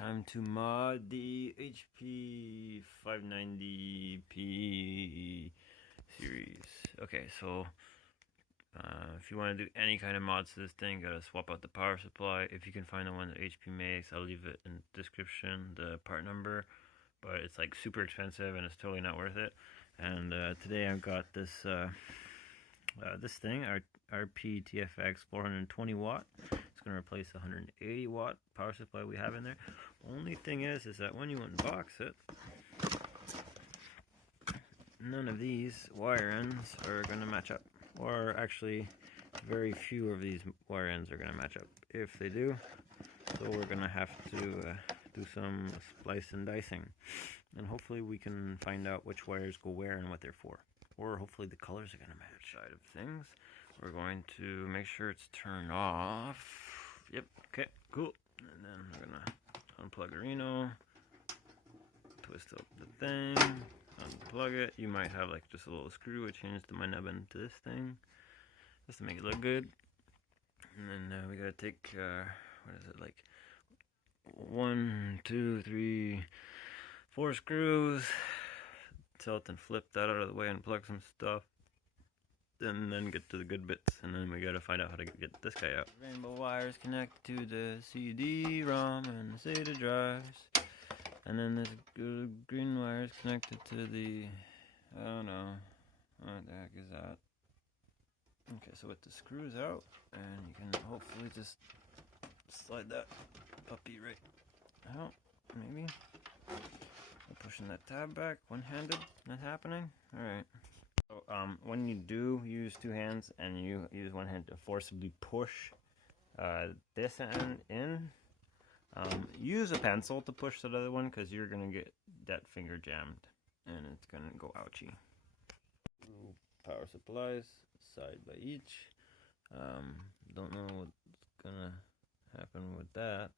time to mod the HP 590p series. Okay, so if you want to do any kind of mods to this thing, you gotta swap out the power supply. If you can find the one that HP makes, I'll leave it in the description, the part number. But it's like super expensive and it's totally not worth it. And today I've got this this thing, our RPTFX 420 watt. It's going to replace the 180 watt power supply we have in there. Only thing is that when you unbox it, none of these wire ends are going to match up. Or actually, very few of these wire ends are going to match up. If they do, so we're going to have to do some splice and dicing. And hopefully we can find out which wires go where and what they're for. Or hopefully the colors are going to match. Side of things, we're going to make sure it's turned off. Yep, okay, cool. And then we're going to unplug Reno, twist up the thing, unplug it. You might have like just a little screw. I changed my nubbin to this thing just to make it look good. And then we got to take, what is it, like 1, 2, 3, 4 screws. Tilt and flip that out of the way and plug some stuff, and then get to the good bits, and then we gotta find out how to get this guy out. Rainbow wires connect to the CD-ROM and the SATA drives, and then there's green wires connected to the, I don't know, what the heck is that? Okay, so with the screws out, and you can hopefully just slide that puppy right out, maybe. Pushing that tab back, one-handed, not happening. All right. So when you do use two hands and you use one hand to forcibly push this end in, use a pencil to push that other one, because you're gonna get that finger jammed and it's gonna go ouchy. Power supplies, side by each. Don't know what's gonna happen with that,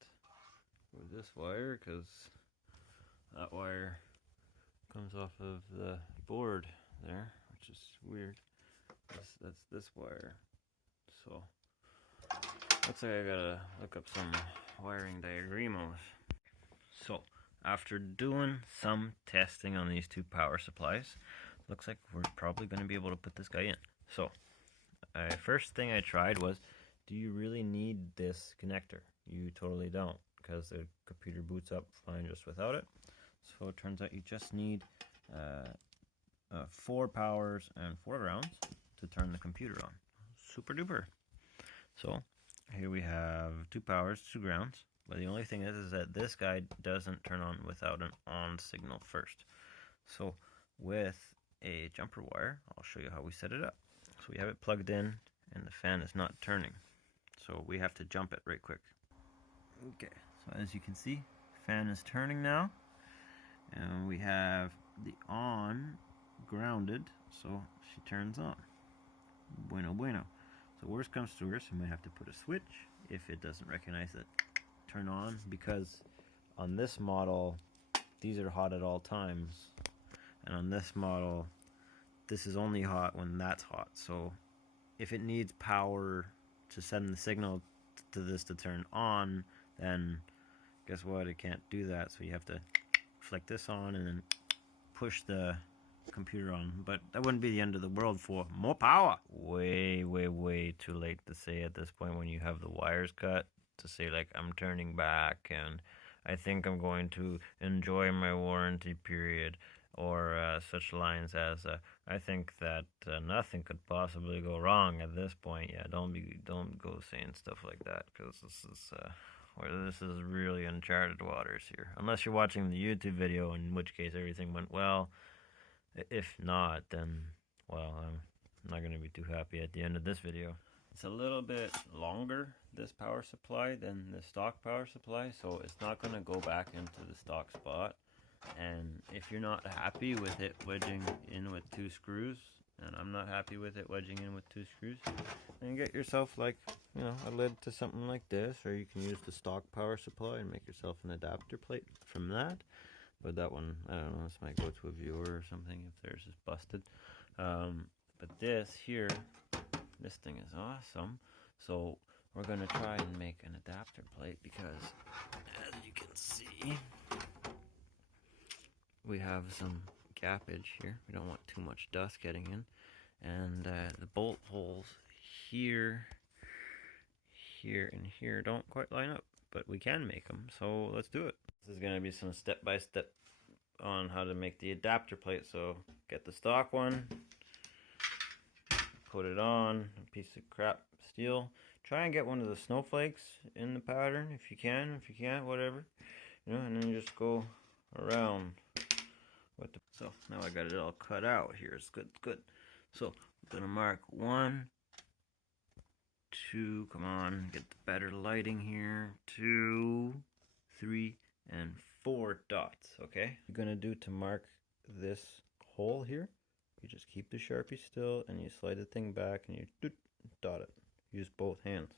with this wire, because that wire comes off of the board there, which is weird. That's this wire. So looks like I gotta look up some wiring diagramos. So after doing some testing on these two power supplies, looks like we're probably going to be able to put this guy in. So first thing I tried was, do you really need this connector? You totally don't, because the computer boots up fine just without it. So it turns out you just need 4 powers and 4 grounds to turn the computer on. Super duper. So here we have 2 powers, 2 grounds. But the only thing is that this guy doesn't turn on without an on signal first. So with a jumper wire, I'll show you how we set it up. So we have it plugged in and the fan is not turning. So we have to jump it right quick. Okay, so as you can see, fan is turning now. And we have the on grounded, so she turns on. Bueno, bueno. So worst comes to worst, we might have to put a switch if it doesn't recognize that turn on, because on this model, these are hot at all times. And on this model, this is only hot when that's hot. So if it needs power to send the signal to this to turn on, then guess what? It can't do that. So you have to flick this on and then push the computer on. But that wouldn't be the end of the world for more power. Way too late to say at this point, when you have the wires cut, to say like, I'm turning back and I think I'm going to enjoy my warranty period, or such lines as I think that nothing could possibly go wrong at this point. Yeah, don't go saying stuff like that, because this is really uncharted waters here. Unless you're watching the YouTube video, in which case everything went well. If not, then, well, I'm not going to be too happy at the end of this video. It's a little bit longer, this power supply, than the stock power supply, so it's not going to go back into the stock spot. And if you're not happy with it wedging in with 2 screws, and I'm not happy with it wedging in with 2 screws, then get yourself, like, you know, a lid to something like this, or you can use the stock power supply and make yourself an adapter plate from that. But that one, I don't know, this might go to a viewer or something if theirs is busted. But this here, this thing is awesome. So we're going to try and make an adapter plate, because as you can see, we have some gappage here. We don't want too much dust getting in. And the bolt holes here, here, and here don't quite line up, but we can make them, so let's do it. This is going to be some step-by-step on how to make the adapter plate. So get the stock one, put it on, a piece of crap steel. Try and get one of the snowflakes in the pattern if you can. If you can't, whatever, you know, and then you just go around with the. So now I got it all cut out here. It's good, good. So I'm gonna mark 1, 2. Come on, get the better lighting here. 2, 3, and 4 dots. Okay. You're gonna do to mark this hole here. You just keep the Sharpie still, and you slide the thing back, and you dot it. Use both hands,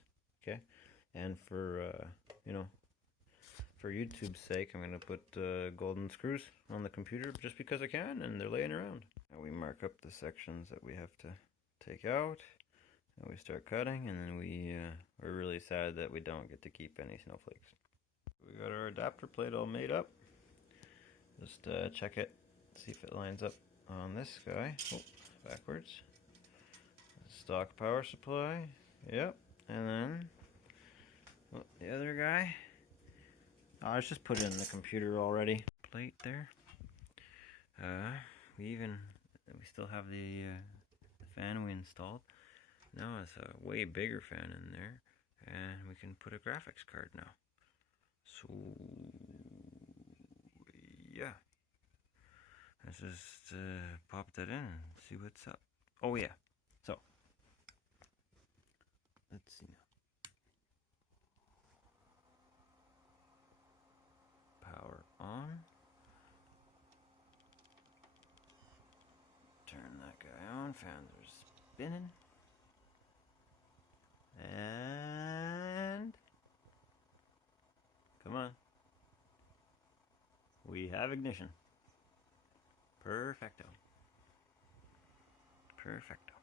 okay? And for you know, for YouTube's sake, I'm gonna put golden screws on the computer just because I can, and they're laying around. Now we mark up the sections that we have to take out, and we start cutting, and then we're really sad that we don't get to keep any snowflakes. We got our adapter plate all made up. Just check it, see if it lines up on this guy. Oh, backwards. Stock power supply. Yep. And then the other guy. Oh, I just put it in the computer already. Plate there. We still have the fan we installed. Now it's a way bigger fan in there, and we can put a graphics card now. So yeah. Let's just pop that in and see what's up. Oh yeah. So let's see now. Power on. Turn that guy on. Fans are spinning. And come on. We have ignition. Perfecto. Perfecto.